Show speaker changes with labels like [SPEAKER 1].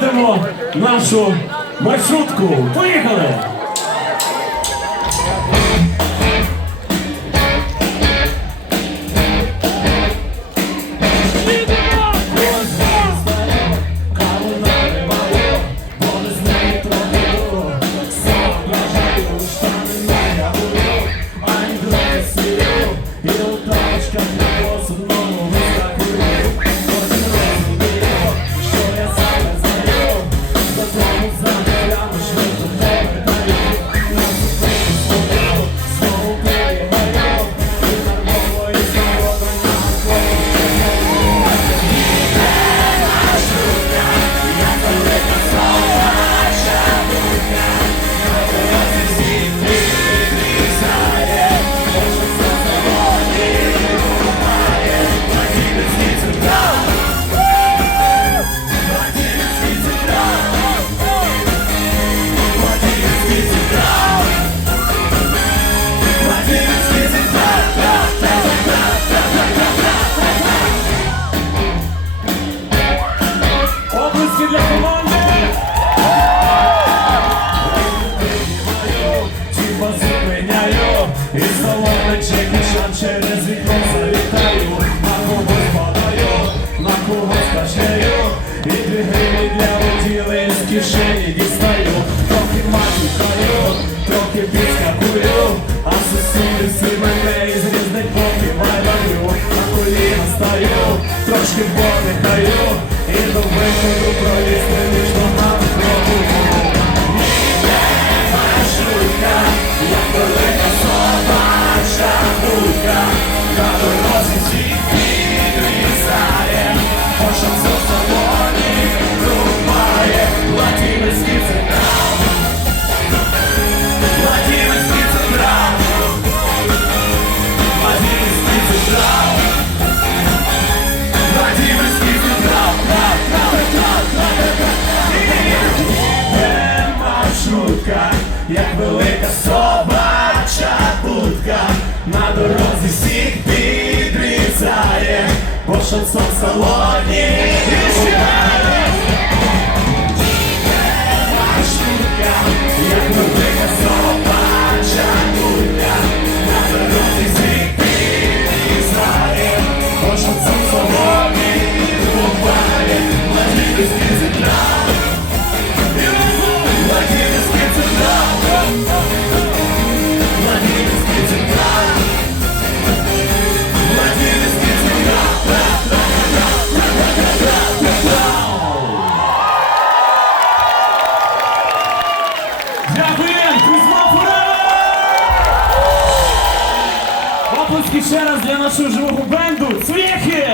[SPEAKER 1] заводимо нашу маршрутку. Поїхали! Облиски для команди! І салони чекішан через вікно завітаю, На когось падаю, на когось кашляю І дві гривні для воділи з кишені дістаю до шансон в салоні Гавриль Кузьма Фура! Оплески ще раз для нашого живого бренду Цвіхи!